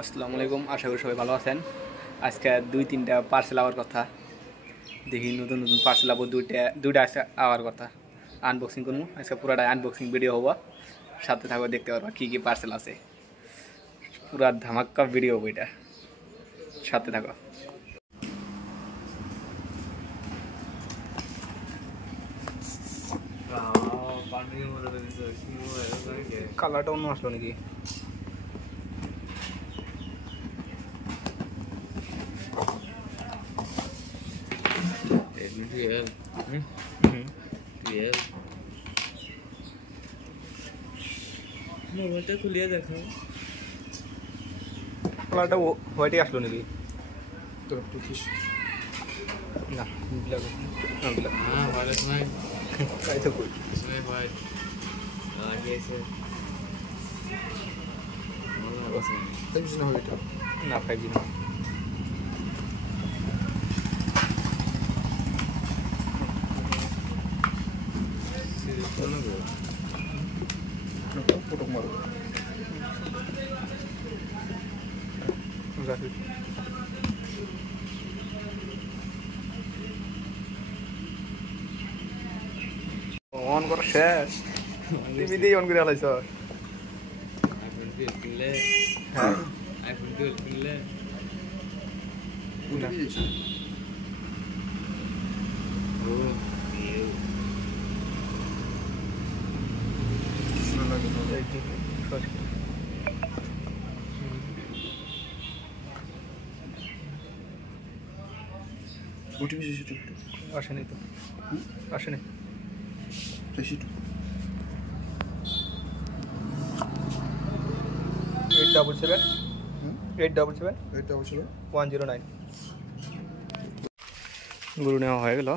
আসসালামু আলাইকুম, আশা করি সবাই ভালো আছেন। আজকে দুই তিনটা পার্সেল আওয়ার কথা, দেখি নতুন নতুন পার্সেল আবো দুইটা আজকে আওয়ার কথা। আনবক্সিং করবো আজকে, পুরাটা আনবক্সিং ভিডিও হবো, সাথে থাকবো, দেখতে পারবো কী কী পার্সেল আছে। পুরা ধামাক্কা ভিডিও হবো, এটা সাথে থাকো। কালারটা অন্য আসলো নাকি? মোবাইলটা খুলিয়ে দেখো। কালারটা হোয়াইটই আসলো নাকি? না, ব্ল্যাক। हाँ वायरस में তাই তো কই। इसमें वाइट आगे से না, 5G না। ফটো মারো। অন করা শেষ, টিভি দিয়ে অন করে আলাইছ। आईफोन 12 किनले হ্যাঁ, आईफोन 12 किनले না। ओ ये এই টিভি সরি। আসেনি তো, আসেনি। 877 গরু নেওয়া হয়ে গেল।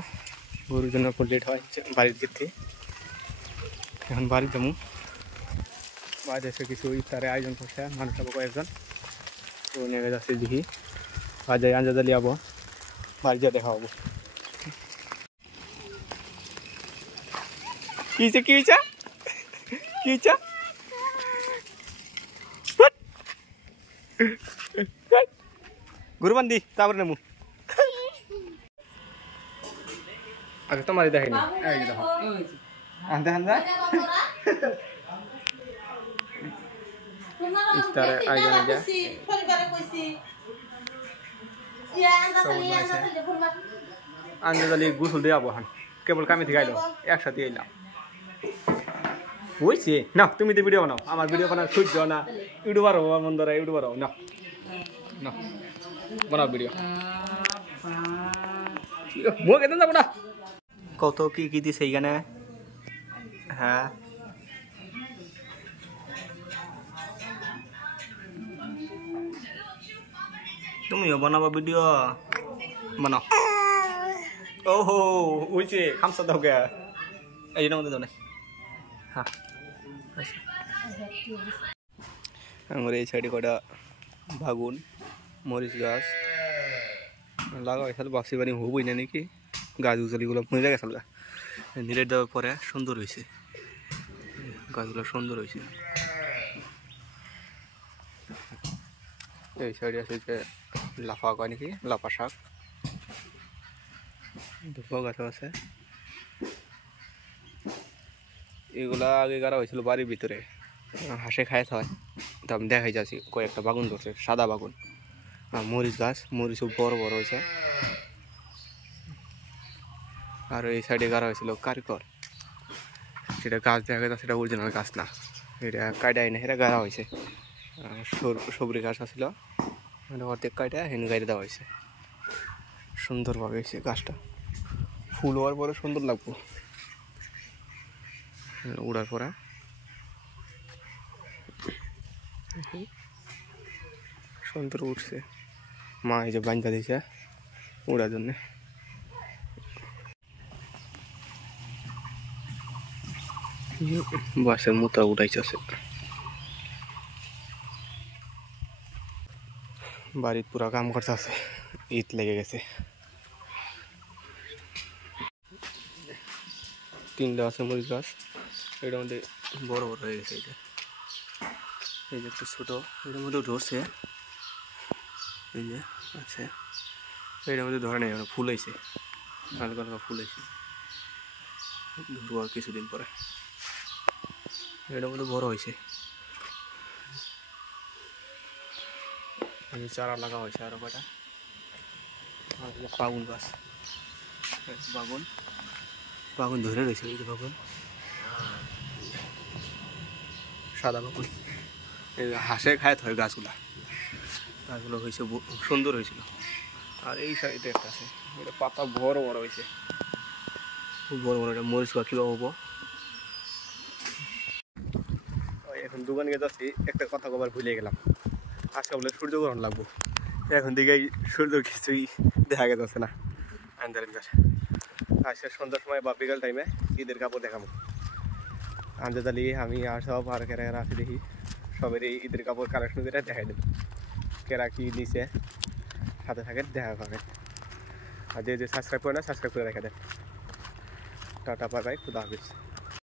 গরুর জন্য ফুল লেট হয় বাড়ির দিক থেকে। এখন বাড়ি যাবো। বাড়িতে এসে কিছু ইফতারে আয়োজন করছে মানুষ আবো কয়েকজন, তো নিয়ে যাচ্ছি দেখি। আজ যাই আঞ্জা লিয়াবো, বাড়ি যা দেখা হবো। কি হয়েছে কি হয়েছে কি হয়েছে? গরু বান্ধি তারপরে নেবো। আচ্ছা, তোমারই দেখেনি। এই যে দেখো, আনতে আনতে ইফতারে আয়োজন হয়ে যায়। আঞ্জালি গুসল দিয়ে যাবো, হান কেবল কামে থেকে আইলো, একসাথে এলাম। হয়েছে না, তুমি তো ভিডিও বানাও, আমার ভিডিও বানাও সহ্য না। ইউটিউবার হবো, মন ধরা ইউটিউবার হবো না। না, বানাও ভিডিও। মুখ এতে যাবো না। কত কি কি দিছে এইখানে? হ্যাঁ, তুমিও বানাবো ভিডিও, বানাও। ওহো হয়েছে, খামসা দাও গে, এই জন্য মধ্যে দাও না। হ্যাঁ, আমার এই সাইডে কটা বাগুন, মরিচ গাছ লাগা হয়েছিল। বাক্সি বানি হবই না নাকি, গাছ উজলিগুলো মরে গেছিল। গা নিরে দেওয়ার পরে সুন্দর হয়েছে, গাছগুলো সুন্দর হয়েছে। এই সাইডে আছে যে লাফা কয় নাকি, লাফা শাক, দুটো গাছ আছে। এগুলা আগে গাড়া হয়েছিল বাড়ির ভিতরে, হাঁসে খায় হয়। তো আমি দেখাই যাচ্ছি, কয়েকটা বাগুন ধরছে, সাদা বাগুন। মরিচ গাছ, মরিচও বড় বড় হয়েছে। আর এই সাইডে গাড়া হয়েছিল কারিকর, সেটা গাছ দেখা যায়, সেটা অরিজিনাল গাছ না, এটা কাটাই না, সেটা গাড়া হয়েছে। সবরি গাছ আসছিল, অর্ধেক কাটা হেন গাড়ি দেওয়া হয়েছে। সুন্দরভাবে হয়েছে গাছটা, ফুল হওয়ার পরে সুন্দর লাগবো উড়ার পরে। সুন্দর উঠছে, মা এই যে বান্ধা দিয়েছে উড়ার জন্যে। বাসের মুতা উঠাইছে, বাড়ির পুরা কাম করতে আছে, ঈদ লেগে গেছে। তিনটা আছে মরিচ গাছ, এটার মধ্যে বড় বড় হয়ে গেছে। এটা এই যে একটু ছোটো, এটার মধ্যে ধরছে, এই যে আছে এটার মধ্যে ধরে নেই ফুল হয়েছে হালকা হালকা ফুল হয়েছে ধরবো আর কিছুদিন পরে এটার মধ্যে বড় হয়েছে চারা লাগা হয়েছে আরো কটা বাগুন গাছ বাগুন বাগুন ধরে রয়েছে এই যে বাগুন সাদা বাগুন হাঁসে খায় হয় গাছগুলা গাছগুলো হয়েছে সুন্দর হয়েছিল আর এই সাইডে একটা আছে এটা পাতা বড় বড় হয়েছে খুব বড় বড় এটা মরিচ বা কীভাবে হবো এখন দোকানে গিয়ে যাচ্ছি একটা কথা কবার ভুলে গেলাম আজকে বলে সূর্যগ্রহণ লাগবো এখন দিকে সূর্য কিছুই দেখা যাচ্ছে না আন্দার আজকে সন্ধ্যার সময় বা বিকাল টাইমে ঈদের কাপড় দেখাবো আন্দাজালি আমি আর সব আর কেরা কেরা আছে দেখি সবের এই ঈদের কাপড় কালেকশন করে দেখাই দেব কেরা কি নিচে সাথে থাকেন দেখা পাবেন আর যে সাবস্ক্রাইব করে না সাবস্ক্রাইব করে রেখে দেন টাটা বাই বাই খুদা হাফিজ